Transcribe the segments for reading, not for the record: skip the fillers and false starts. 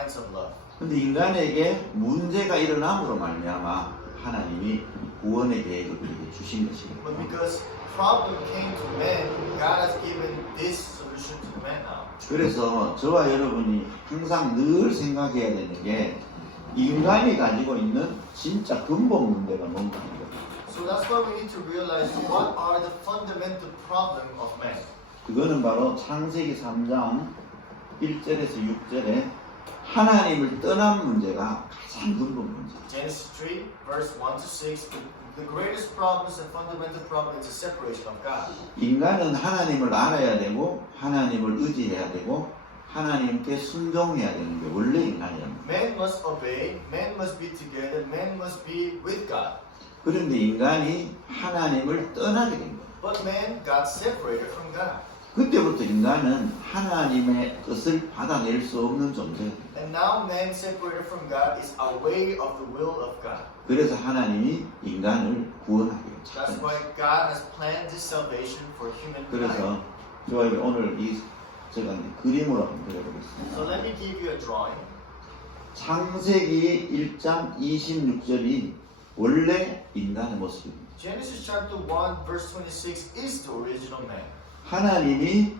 kinds of love. 근데 인간에게 문제가 일어남으로 말미암아 하나님이 구원의 계획을 우리에게 주신 But 것이거든요. because problem came to man, God has given this solution to man now. 그래서 저와 여러분이 항상 늘 생각해야 되는 게 인간이 가지고 있는 진짜 근본 문제가 뭔가 하는 거예요. So that's why we need to realize what are the fundamental problem of man. 그거는 바로 창세기 3장 1절에서 6절에 하나님을 떠난 문제가 가장 근본 문제. Genesis 3, verse 1 to 6, the greatest problem and fundamental problem is the separation of God. 인간은 하나님을 알아야 되고 하나님을 의지해야 되고 하나님께 순종해야 되는 게 원래 인간이랍니다. Man must obey, man must be together, man must be with God. 그런데 인간이 하나님을 떠나게 된 거예요. But man got separated from God. 그때부터 인간은 하나님의 뜻을 받아낼 수 없는 존재예요. And now man separated from God is away of the will of God. 그래서 하나님이 인간을 구원하기로 That's 작정했어요. why God has planned this salvation for humankind. 그래서 저에게 오늘 제가 그림으로 한번 그려보겠습니다. So let me give you a drawing. 창세기 1장 26절이 원래 인간의 모습입니다. Genesis chapter 1 verse 26 is the original man. 하나님이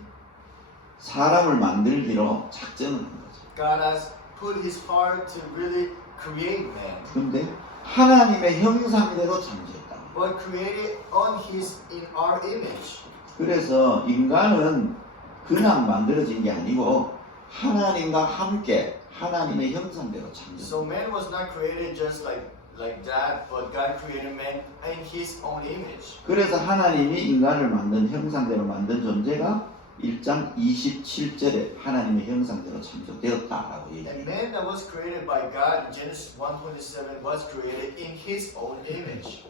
사람을 만들기로 작정을 한 거죠. God has put his heart to really create man, 그런데 하나님의 형상대로 창조했다. but created in our image. 그래서 인간은 그냥 만들어진 게 아니고 하나님과 함께 하나님의 형상대로 창조했다. So man was not created just like that, but God created man in his own image. 그래서 하나님이 인간을 만든 형상대로 만든 존재가 1장 27절에 하나님의 형상대로 창조되었다라고 And 얘기해요. man that was created by God in Genesis 1:27 was created in his own image.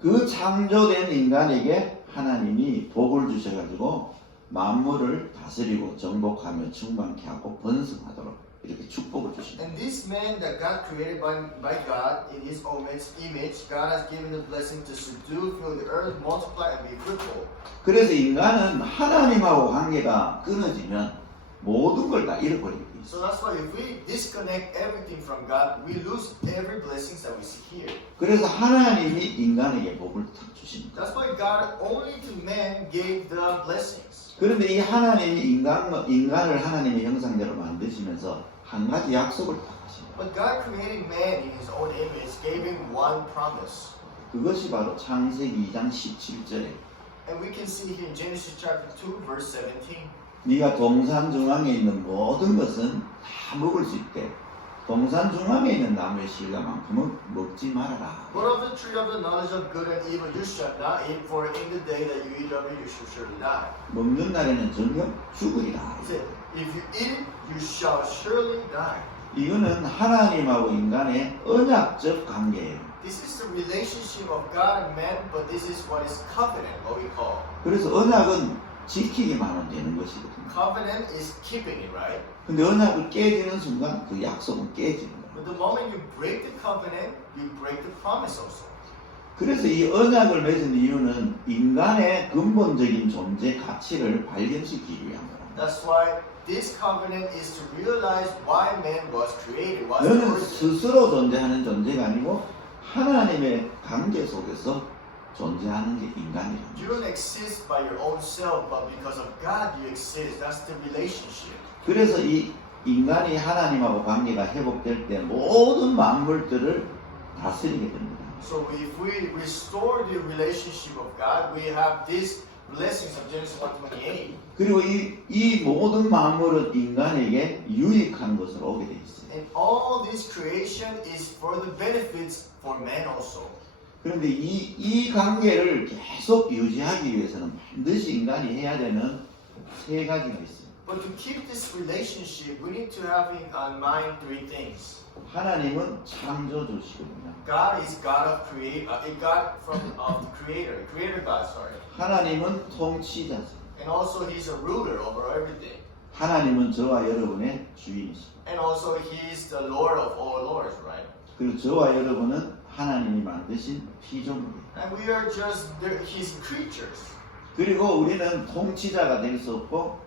그 창조된 인간에게 하나님이 복을 주셔가지고 만물을 다스리고 정복하며 충만케 하고 번성하도록 이렇게 축복을 주십니다. And this man that God created by God in his own image, God has given the blessing to subdue, fill the earth, multiply, and be fruitful. 그래서 인간은 하나님하고 관계가 끊어지면 모든 걸 다 잃어버리게 돼 So 있어요. that's why if we disconnect everything from God, we lose every blessings that we see here. 그래서 하나님이 인간에게 복을 탁 주십니다. That's why God only to man gave the blessings. 그런데 이 하나님이 인간을 하나님의 형상대로 만드시면서 한 가지 약속을 딱 하십니다. But God creating man in his own image, gave him one promise. 그것이 바로 창세기 2장 17절에 And we can see here in Genesis chapter 2, verse 17. 네가 동산 중앙에 있는 모든 것은 다 먹을 수 있대. 동산 중앙에 있는 나무의 실과만큼은 먹지 말아라. But of the tree of the knowledge of good and evil you shall not eat, for in the day that you eat of it you shall surely die. 먹는 날에는 전혀 죽으리라. He said, if you eat it, you shall surely die. 이거는 하나님하고 인간의 언약적 관계예요. This is the relationship of God and man, but this is what is covenant, what we call. 그래서 언약은 지키기만 하면 되는 것이거든요. Covenant is keeping it, right? 근데 언약을 깨지는 순간 그 약속은 깨지는 거예요. But the moment you break the covenant, you break the promise also. 그래서 이 언약을 맺은 이유는 인간의 근본적인 존재 가치를 발견시키기 위한 거랍니다. That's why this covenant is to realize why man was created. Was 너는 origin. 스스로 존재하는 존재가 아니고 하나님의 관계 속에서 존재하는 게 인간이랍니다. You don't exist by your own self, but because of God you exist. That's the relationship. 그래서 이 인간이 하나님하고 관계가 회복될 때 모든 만물들을 다스리게 됩니다. So if we restore the relationship of God, we have these blessings of Genesis 1:28. 그리고 이 모든 만물은 인간에게 유익한 것으로 오게 돼 있어요. And all this creation is for the benefits for man also. 그런데 이 관계를 계속 유지하기 위해서는 반드시 인간이 해야 되는 세 가지가 있어요. But to keep this relationship, we need to have in mind three things. 하나님은 창조주시거든요. God is God of God of the Creator God, sorry. 하나님은 통치자세요. And also He's a ruler over everything. 하나님은 저와 여러분의 주인이시고 And also He is the Lord of all lords, right? 그리고 저와 여러분은 하나님이 만드신 피조물이에요. And we are just His creatures. 그리고 우리는 통치자가 될 수 없고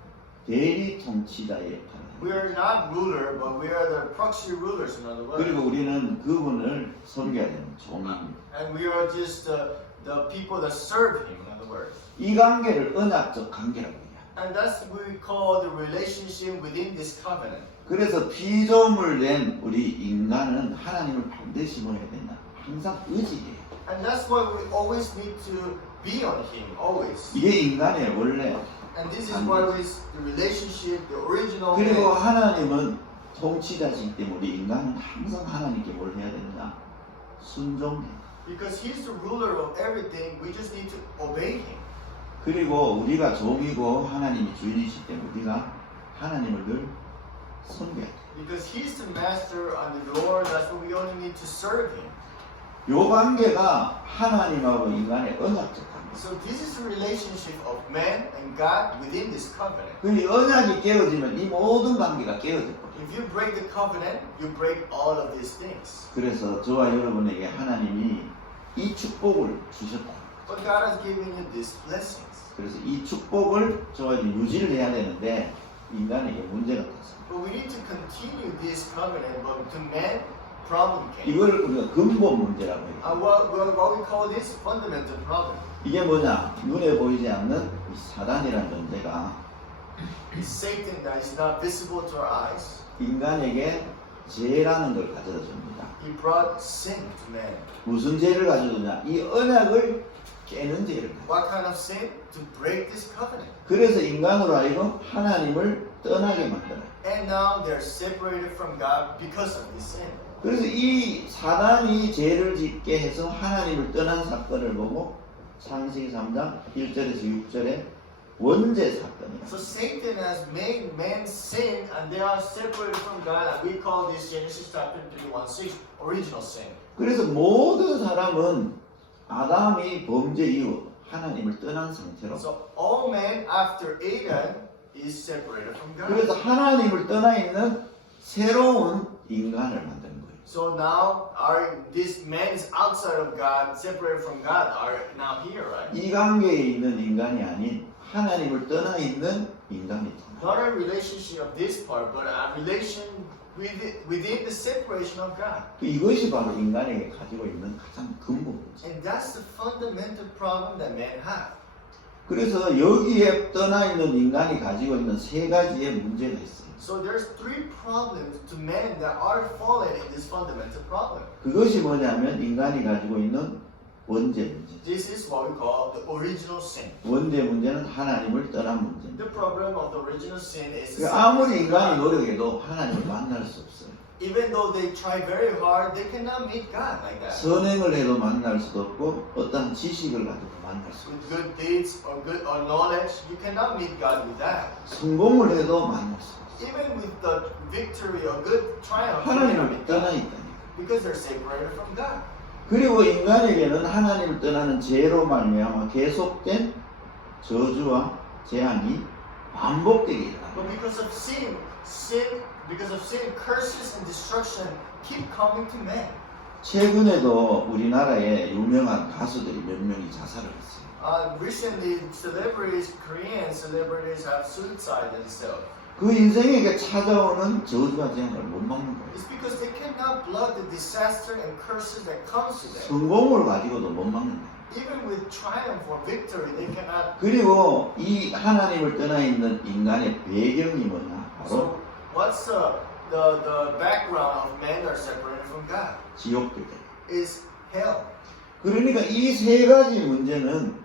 대리 통치자의 역할을 합니다. We are not ruler, but we are the proxy rulers, in other words. 그리고 우리는 그분을 섬겨야 되는 종입니다. And we are just the people that serve Him, in other words. 이 관계를 언약적 관계라고 해요. And that's what we call the relationship within this covenant. 그래서 피조물 된 우리 인간은 하나님을 반드시 뭐해야 된다. 항상 의지해요. And that's why we always need to be on Him, always. 이게 인간의 원래. And this is why we, the relationship, the original 그리고 man. 하나님은 통치자시기 때문에 우리 인간은 항상 하나님께 뭘 해야 된다. 순종해. Because He's the ruler of everything, we just need to obey Him. 그리고 우리가 종이고 하나님이 주인이시기 때문에 우리가 하나님을 늘 섬겨야 돼. Because He's the master and the Lord, that's why we only need to serve Him. 요 관계가 하나님하고 인간의 언약적 관계. So this is the relationship of man and God within this covenant. 그 언약이 깨어지면 이 모든 관계가 깨어져 버려요. If you break the covenant, you break all of these things. 그래서 저와 여러분에게 하나님이 이 축복을 주셨다. But God has given you these blessings. 그래서 이 축복을 저와 유지를 해야 되는데 인간에게 문제가 탔습니다. But we need to continue this covenant, but to man, problem came. 이걸 우리가 근본 문제라고 해요. And what we call this fundamental problem. 이게 뭐냐? 눈에 보이지 않는 이 사단이라는 존재가 It's Satan that is not visible to our eyes. 인간에게 죄라는 걸 가져다 줍니다. He brought sin to man. 무슨 죄를 가져다 주냐? 이 언약을 깨는 죄를 가져다. What kind of sin? To break this covenant. 그래서 인간으로 하여금 하나님을 떠나게 만들어요. And now they're separated from God because of this sin. 그래서 이 사단이 죄를 짓게 해서 하나님을 떠난 사건을 보고 창세기 3장 1절에서 6절에 원죄 사건이에요. So Satan has made man sin and they are separated from God, and we call this Genesis chapter 3:1-6 original sin. 그래서 모든 사람은 아담이 범죄 이후 하나님을 떠난 상태로 So all men after Adam is separated from God. 그래서 하나님을 떠나 있는 새로운 인간을 만드는 거예요. So now this man is outside of God, separated from God, are now here, right? 이 관계에 있는 인간이 아닌 하나님을 떠나 있는 인간이 됩니다. Not a relationship of this part, but a relation within the separation of God. 이것이 바로 인간에게 가지고 있는 가장 근본 문제. And that's the fundamental problem that men have. 그래서 여기에 떠나 있는 인간이 가지고 있는 세 가지의 문제가 있어요. So there's three problems to men that are fallen in this fundamental problem. 그것이 뭐냐면 인간이 가지고 있는 원죄 문제. This is what we call the original sin. 원죄 문제는 하나님을 떠난 문제입니다. The problem of the original sin is the 아무리 인간이 노력해도 하나님을 만날 수 없어요. even though they try very hard, they cannot meet God like that. 선행을 해도 만날 수도 없고 어떤 지식을 가지고 만날 수 With 없어요. good deeds or good or knowledge, you cannot meet God with that. 성공을 해도 만날 수 없어요. Even with the victory or good triumph, you cannot 하나님을 meet 떠나 God 있다니까. because they're separated from God. 그리고 인간에게는 하나님을 떠나는 죄로 말미암아 계속된 저주와 재앙이 반복되게 일어납니다. But because of sin, curses and destruction keep coming to man. 최근에도 우리나라에 유명한 가수들이 몇 명이 자살을 했어요. Recently, Korean celebrities have suicide themselves. 그 인생에게 찾아오는 저주와 재앙을 못 막는 거예요. It's because they cannot block the disaster and curses that comes to them. 성공을 가지고도 못 막는 거예요. Even with triumph or victory, they cannot. 그리고 이 하나님을 떠나 있는 인간의 배경이 뭐냐? 바로 So, what's the background of men that are separated from God? 지옥불. Is hell. 그러니까 이 세 가지 문제는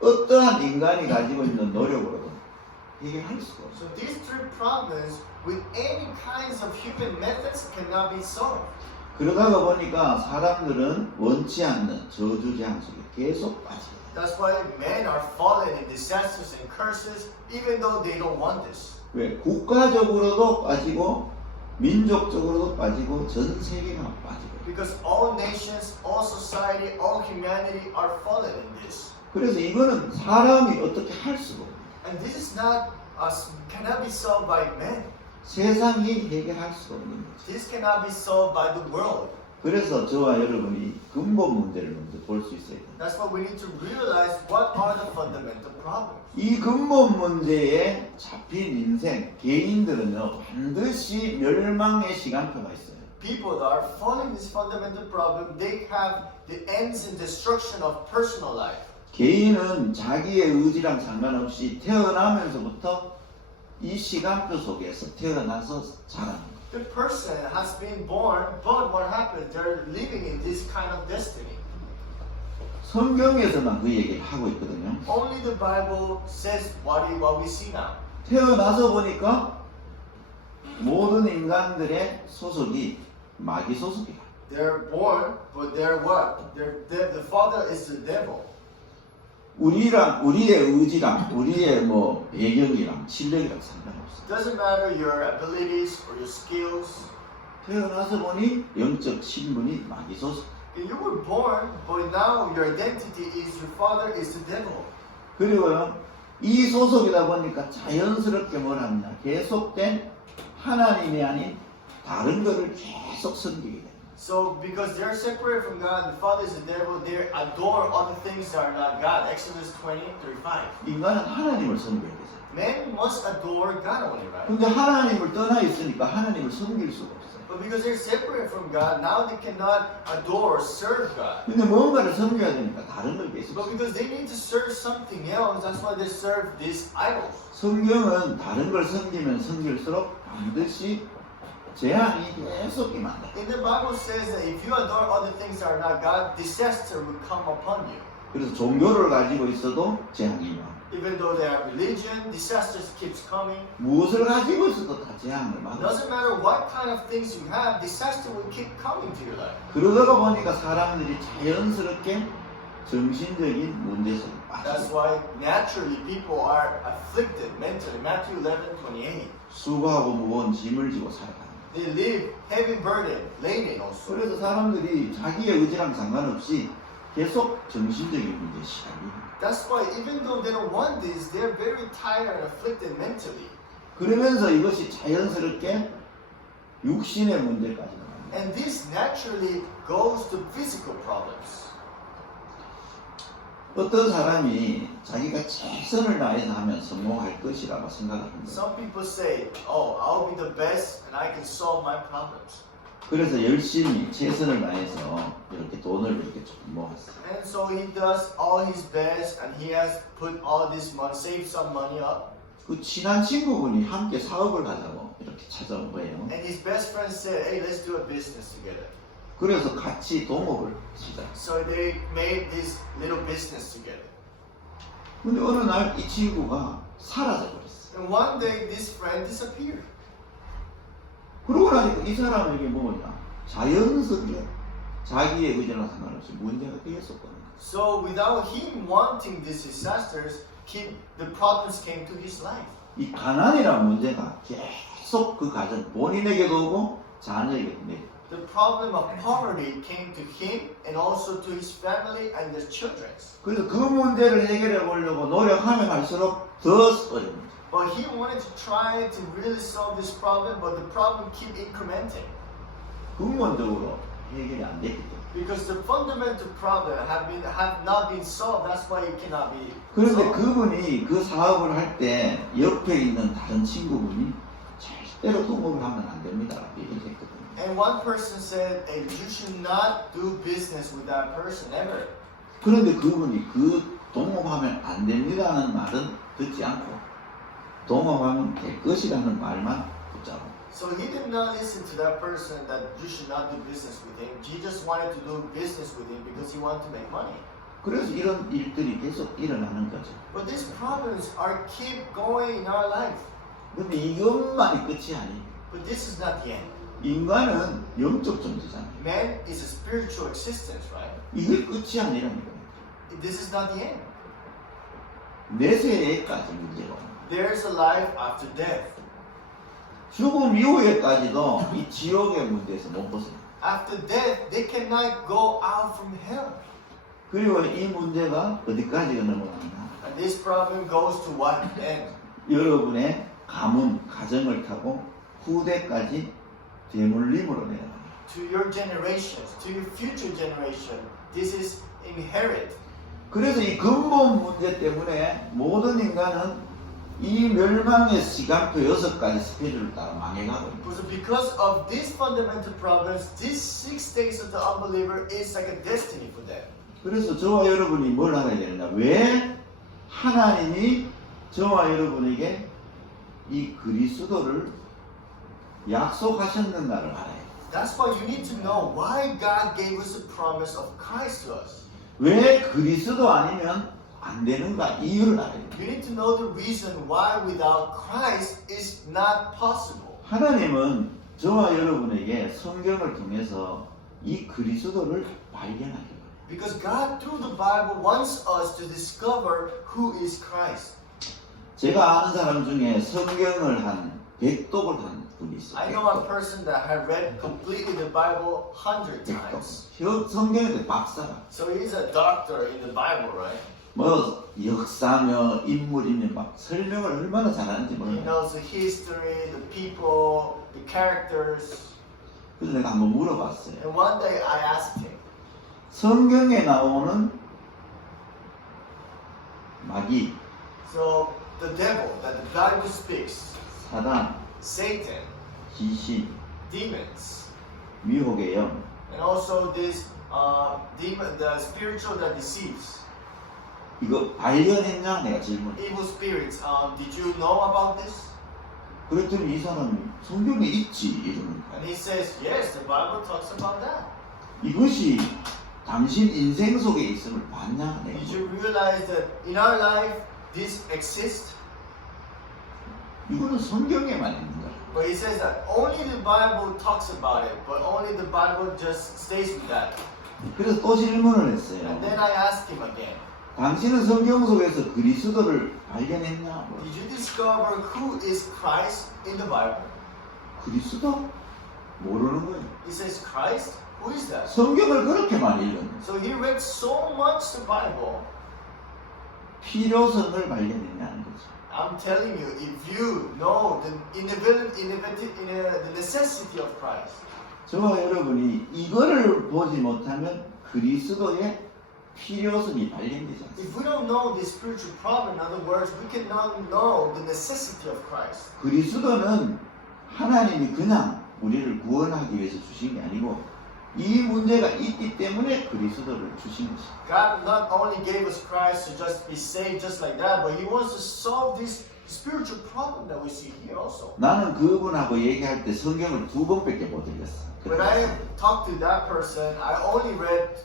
어떠한 인간이 가지고 있는 노력으로도 해결할 수가 없어요. So these three problems, with any kinds of human methods, cannot be solved. 그러다가 보니까 사람들은 원치 않는 저주 재앙 속에 계속 빠지게 돼요. That's why men are fallen in disasters and curses, even though they don't want this. 왜? 국가적으로도 빠지고 민족적으로도 빠지고 전 세계가 빠지고. Because all nations, all society, all humanity are fallen in this. 그래서 이거는 사람이 어떻게 할 수가 없어요. And this is not cannot be solved by men. 세상이 해결할 수가 없는 거죠. This cannot be solved by the world. 그래서 저와 여러분이 근본 문제를 먼저 볼 수 있어야 돼요. That's why we need to realize what are the fundamental problems. 이 근본 문제에 잡힌 인생, 개인들은요, 반드시 멸망의 시간표가 있어요. People that are following this fundamental problem, they have the ends in destruction of personal life. 개인은 자기의 의지랑 상관없이 태어나면서부터 이 시간표 속에서 태어나서 자랍니다. The person has been born, but what happens? They're living in this kind of destiny. 성경에서만 그 얘기를 하고 있거든요. Only the Bible says what we see now. 태어나서 보니까 모든 인간들의 소속이 마귀 소속이야. They're born, but they're what? The father is the devil. 우리의 의지랑 우리의 뭐 배경이랑 실력이랑 상관없어. Doesn't matter your abilities or your skills. 태어나서 보니 영적 신분이 마귀 소속. You were born, but now your identity is your father is the devil. 그리고요, 이 소속이다 보니까 자연스럽게 뭘 하느냐, 계속된 하나님이 아닌 다른 것을 계속 섬기게 돼. So because they're separated from God, the father is the devil, they adore other things that are not God. Exodus 20:35. 인간은 하나님을 섬겨야 되죠. Men must adore God only, right? 근데 하나님을 떠나 있으니까 하나님을 섬길 수가 없어요. But because they're separated from God, now they cannot adore or serve God. 근데 뭔가를 섬겨야 되니까 다른 걸 계속. But because they need to serve something else, that's why they serve these idols. 성경은 다른 걸 섬기면 섬길수록 반드시 재앙이 계속 임한다. In the Bible says that if you adore other things that are not God, disaster will come upon you. 그래서 종교를 가지고 있어도 재앙이 임한다. Even though they have religion, disasters keeps coming. 무엇을 가지고 있어도 다 재앙을 막아. Doesn't matter what kind of things you have, disaster will keep coming to your life. 그러다가 보니까 사람들이 자연스럽게 정신적인 문제 속에 That's 빠져. why naturally people are afflicted mentally. Matthew 11:28. 수고하고 무거운 짐을 지고 살아가는. They live heavy burden, laden also. 그래서 사람들이 자기의 의지랑 상관없이 계속 정신적인 문제에 시달립니다. That's why even though they don't want this, they're very tired and afflicted mentally. 그러면서 이것이 자연스럽게 육신의 문제까지 나갑니다. And this naturally goes to physical problems. 어떤 사람이 자기가 최선을 다해서 하면 성공할 것이라고 생각합니다. Some people say, oh, I'll be the best and I can solve my problems. 그래서 열심히 최선을 다해서 이렇게 돈을 이렇게 조금 모았어요. And so he does all his best and he has put all this money, saved some money up. 그 친한 친구분이 함께 사업을 하자고 이렇게 찾아온 거예요. And his best friend said, hey, let's do a business together. 그래서 같이 동업을 시작. So they made this little business together. 근데 어느 날 이 친구가 사라져 버렸어. And one day this friend disappeared. 그러고 나니까 이 사람에게 뭐냐? 자연스럽게 자기의 의지랑 상관없이 문제가 되었었거든요. So without him wanting these disasters, the problems came to his life. 이 가난이라는 문제가 계속 그 가정 본인에게도 오고 자녀에게도 오고. The problem of poverty came to him and also to his family and their children. 그래서 그 문제를 해결해 보려고 노력하면 할수록 더 어려워요. But he wanted to try to really solve this problem, but the problem keep incrementing. 근본적으로 해결이 안 됐기 때문에. Because the fundamental problem have not been solved. That's why it cannot be 그런데 solved. 그분이 그 사업을 할 때 옆에 있는 다른 친구분이 절대로 동업을 하면 안 됩니다. 얘기했거든요. And one person said, hey, you should not do business with that person ever. 그런데 그분이 그 동업하면 안 됩니다는 말은 듣지 않고 동업하면 될 것이라는 말만 붙잡고. So he did not listen to that person that you should not do business with him. He just wanted to do business with him because he wanted to make money. 그래서 이런 일들이 계속 일어나는 거죠. But these problems are keep going in our life. 근데 이것만이 끝이 아니에요. But this is not the end. 인간은 영적 존재잖아요. Man is a spiritual existence, right? 이게 끝이 아니라는 거예요. This is not the end. 내세에까지 문제가 옵니다. There's a life after death. 죽음 이후에까지도 이 지옥의 문제에서 못 벗어나요. After death, they cannot go out from hell. 그리고 이 문제가 어디까지 넘어가나? And this problem goes to what end? 여러분의 가문, 가정을 타고 후대까지 대물림으로 내려갑니다. to your generations, to your future generation. This is inherit. 그래서 이 근본 문제 때문에 모든 인간은 이 멸망의 시간표 6가지 스케줄을 따라 망해가고 있는 거예요. Because of these fundamental problems, these 6 days of the unbeliever is like a destiny for them. 그래서 저와 여러분이 뭘 알아야 되느냐? 왜 하나님이 저와 여러분에게 이 그리스도를 약속하셨는가를 알아야 돼요. That's why you need to know why God gave us the promise of Christ to us. 왜 그리스도 아니면 안 되는가 이유를 알아야 돼요. You need to know the reason why without Christ is not possible. 하나님은 저와 여러분에게 성경을 통해서 이 그리스도를 발견하게 해요. Because God through the Bible wants us to discover who is Christ. 제가 아는 사람 중에 성경을 한 100독을 한 분이 있어요. I know a person that had read completely the Bible 100 times. 성경에 박사라. So he's a doctor in the Bible, right? 뭐 역사며 인물이며 막 설명을 얼마나 잘하는지 He 몰라요. knows the history, the people, the characters. 그래서 내가 한번 물어봤어요. And one day I asked him, 성경에 나오는 마귀, so the devil that the Bible speaks, 사단, Satan, 귀신, demons, 미혹의 영, and also this demon, the spiritual that deceives, 이거 발견했냐? 내가 질문. evil spirits. Did you know about this? 그랬더니 이 사람이 성경에 있지 이러는 거야. And he says, yes, the Bible talks about that. 이것이 당신 인생 속에 있음을 봤냐? 내가 Did you realize that in our life this exists? 이거는 성경에만 있는 거야. But he says that only the Bible talks about it, but only the Bible just stays with that. 그래서 또 질문을 했어요. And then I asked him again, 당신은 성경 속에서 그리스도를 발견했냐? did you discover who is Christ in the Bible? 그리스도? 모르는 거예요. He says, Christ? Who is that? 성경을 그렇게 많이 읽었는데 So he read so much the Bible. 필요성을 발견했냐는 거죠. I'm telling you, if you know the the necessity of Christ, 저와 여러분이 이거를 보지 못하면 그리스도의 필요성이 발견되지 않습니다. if we don't know the spiritual problem, in other words, we cannot know the necessity of Christ. 그리스도는 하나님이 그냥 우리를 구원하기 위해서 주신 게 아니고 이 문제가 있기 때문에 그리스도를 주신 것입니다. God not only gave us Christ to just be saved just like that, but He wants to solve this spiritual problem that we see here also. 나는 그분하고 얘기할 때 성경을 2번밖에 못 읽었어. When I talked to that person, I only read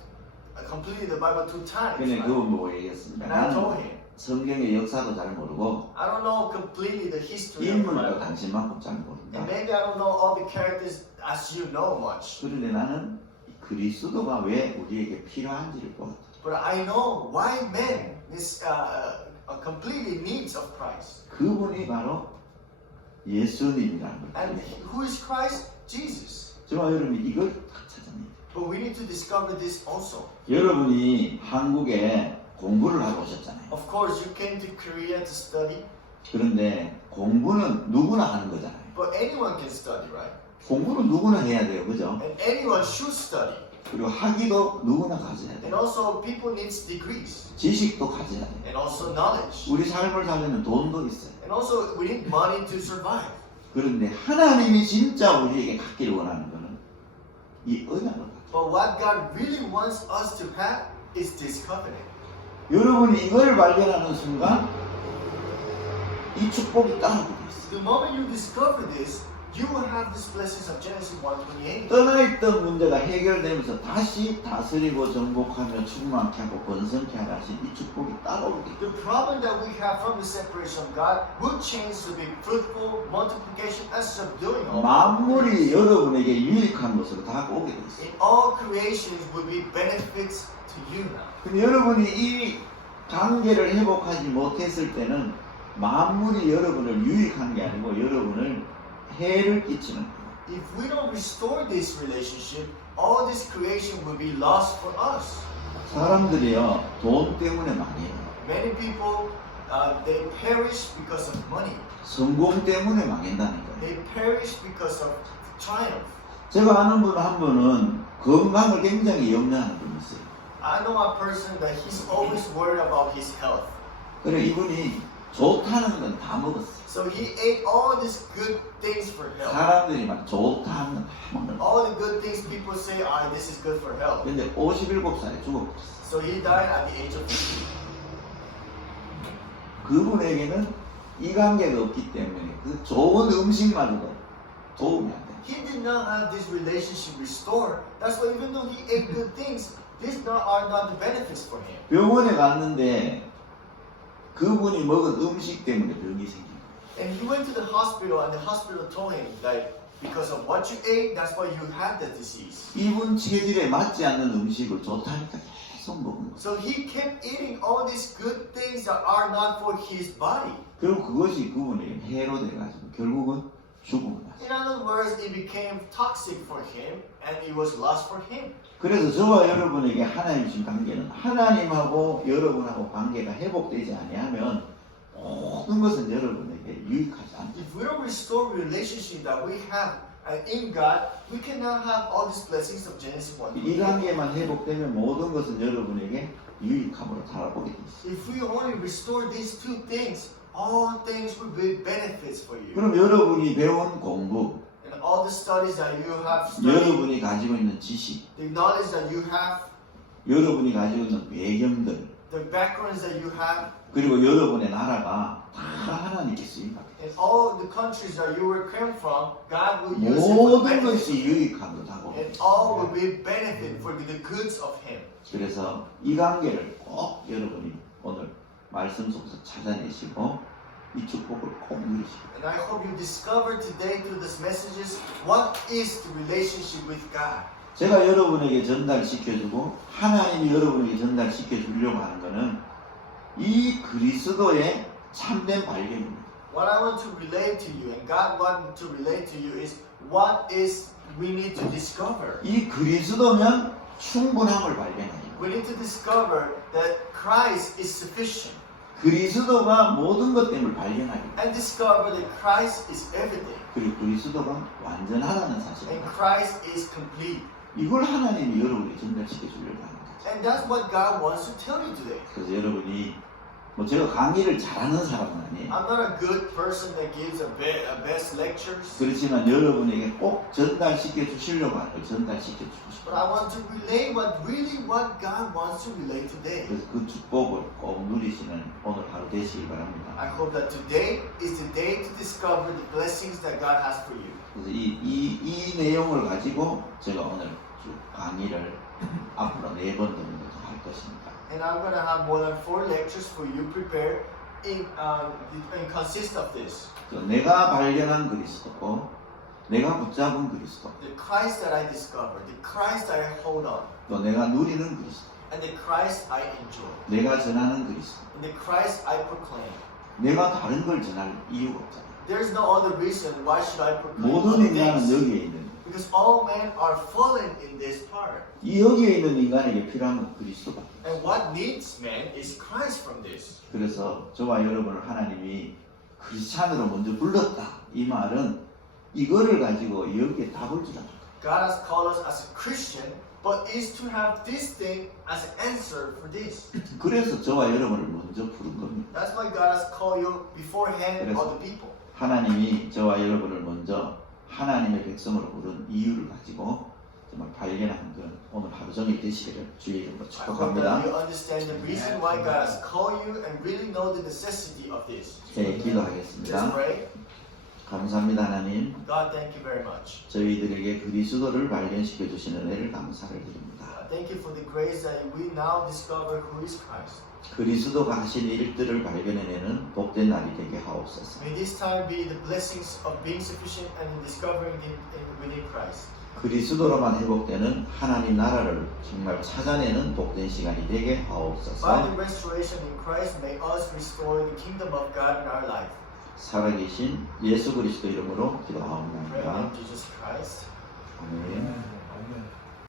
completely the Bible 2 times. 근데 Right? 그분 보고 얘기했습니다. And I told 나는 him, 성경의 역사도 잘 모르고 I don't know completely the history of the 인물도 Bible. 당신만큼 잘 모른다. And maybe I don't know all the characters as you know much. 그런데 나는 그리스도가 왜 우리에게 필요한지를 보았다. But I know why men is completely needs of Christ. 그분이 바로 예수님이라는 And 거예요. who is Christ? Jesus. 저와 여러분이 이걸 딱 찾아내요. But we need to discover this also. 여러분이 한국에 공부를 하고 오셨잖아요. Of course, you came to Korea to study, 그런데 공부는 누구나 하는 거잖아요. but anyone can study, right? 공부는 누구나 해야 돼요. 그죠? And anyone should study. 그리고 학위도 누구나 가져야 And 돼요. also, people needs degrees 지식도 가져야 돼요. and also knowledge. 우리 삶을 살려면 돈도 있어요. And also, we need money to survive. 그런데 하나님이 진짜 우리에게 갖기를 원하는 것은 이 언약을 갖다. But what God really wants us to have is this covenant. 여러분이 이걸 발견하는 순간 이 축복이 따라오게 있어요. The moment you discover this, you will have these blessings of Genesis 1:28. 떠나있던 문제가 해결되면서 다시 다스리고 정복하며 충만케 하고 번성케 하라 하신 이 축복이 따라오게 돼요. The problem that we have from the separation of God will change to be fruitful, multiplication, and subduing all. 만물이 여러분에게 유익한 것으로 다 오게 돼 있어요. In all creations will be benefits to you now. 근데 여러분이 이 관계를 회복하지 못했을 때는 만물이 여러분을 유익한 게 아니고 여러분을 해를 끼치는 거예요. If we don't restore this relationship, all this creation will be lost for us. 사람들이요 돈 때문에 망해요. Many people, they perish because of money. 성공 때문에 망한다는 거예요. They perish because of triumph. 제가 아는 분 한 분은 건강을 굉장히 염려하는 분이 있어요. I know a person that he's always worried about his health. 그래 이분이 좋다는 건 다 먹었어요. So he ate all these good things for health. 사람들이 막 좋다는 건 다 먹는 거예요. All the good things people say, this is good for health. 근데 57살에 죽어버렸어요. So he died at the age of 50. 그분에게는 이 관계가 없기 때문에 그 좋은 음식만으로도 도움이 안 돼요. He did not have this relationship restored. That's why even though he ate good things, these are not the benefits for him. 병원에 갔는데 그분이 먹은 음식 때문에 병이 생긴 거예요. And he went to the hospital, and the hospital told him, like, because of what you ate, that's why you had the disease. 이분 체질에 맞지 않는 음식을 좋다니까 계속 먹은 거예요. So he kept eating all these good things that are not for his body. 그리고 그것이 그분에게 해로 돼가지고 결국은 죽음을 났어요. In other words, it became toxic for him, and it was lost for him. 그래서 저와 여러분에게 하나님 주신 관계는 하나님하고 여러분하고 관계가 회복되지 아니하면 모든 것은 여러분에게 유익하지 않다. If we don't restore the relationship that we have in God, we cannot have all these blessings of Genesis 1. 이 관계만 회복되면 모든 것은 여러분에게 유익함으로 살아보게 돼 있어요. If we only restore these two things, all things will be benefits for you. 그럼 여러분이 배운 공부, And all the studies that you have studied, 여러분이 가지고 있는 지식, the knowledge that you have, 여러분이 가지고 있는 배경들, the backgrounds that you have, 그리고 여러분의 나라가 다 하나님께 쓰임받게 돼요. and all the countries that you were came from, God will use it for 모든 benefit. 것이 유익한 것하고 And all will be benefit for the goods of Him. 그래서 이 관계를 꼭 여러분이 오늘 말씀 속에서 찾아내시고 이 축복을 꼭 누리시고 And I hope you discover today through these messages what is the relationship with God. 제가 여러분에게 전달시켜주고 하나님이 여러분에게 전달시켜주려고 하는 것은 이 그리스도의 참된 발견입니다. What I want to relate to you and God wants to relate to you is what is we need to discover. 이 그리스도면 충분함을 발견하죠. We need to discover that Christ is sufficient 그리스도가 모든 것됨을 발견하죠. and discover that Christ is everything 그리고 그리스도가 완전하다는 and 사실을 Christ is complete. 이걸 하나님이 여러분에게 전달시켜 주려고 하는 거죠. And that's what God wants to tell you today. 그래서 여러분이 뭐 제가 강의를 잘하는 사람은 아니에요. I'm not a good person that gives a best lectures, 그렇지만 여러분에게 꼭 전달시켜 주시려고 하는 걸 전달시켜 주고 but 싶어요. I want to relay what God wants to relay today. 그래서 그 축복을 꼭 누리시는 오늘 하루 되시기 바랍니다. I hope that today is the day to discover the blessings that God has for you. 그래서 이 내용을 가지고 제가 오늘 쭉 강의를 앞으로 4번 정도 더 할 것입니다. And I'm going to have more than 4 lectures for you prepared in consist of this. 내가 발견한 그리스도, 내가 붙잡은 그리스도, The Christ that I discovered, the Christ that I hold on, 또 내가 누리는 그리스도, and the Christ I enjoy, 내가 전하는 그리스도. and the Christ I proclaim. 내가 다른 걸 전할 이유가 없잖아요. There's no other reason why should I proclaim 모든 other 인간은 things. 여기에 있는 Because all men are fallen in this part. 이 여기에 있는 인간에게 필요한 건 그리스도다. And what needs man is Christ from this. 그래서 저와 여러분을 하나님이 크리스찬으로 먼저 불렀다. 이 말은 이거를 가지고 여기에 답을 주라. God has called us as a Christian, but is to have this thing as an answer for this. 그래서 저와 여러분을 먼저 부른 겁니다. That's why God has called you beforehand 그래서 other people. 하나님이 저와 여러분을 먼저 하나님의 백성으로 부른 이유를 가지고 정말 발견하는 건 오늘 하루 종일 되시기를 주의 이름으로 I hope 축복합니다. that you understand the reason why God has called you and really know the necessity of this. 네, Just 기도하겠습니다. pray. 감사합니다 하나님. God, thank you very much. 저희들에게 그리스도를 발견시켜 주시는 은혜를 감사를 드립니다. Thank you for the grace that we now discover who is Christ. 그리스도가 하신 일들을 발견해내는 복된 날이 되게 하옵소서. May this time be the blessings of being sufficient and in discovering within Christ. 그리스도로만 회복되는 하나님 나라를 정말 찾아내는 복된 시간이 되게 By 하옵소서. the restoration in Christ, may us restore the kingdom of God in our life. 살아계신 예수 그리스도 이름으로 Pray in 기도하옵나이다. Jesus Christ. 아멘. 아멘.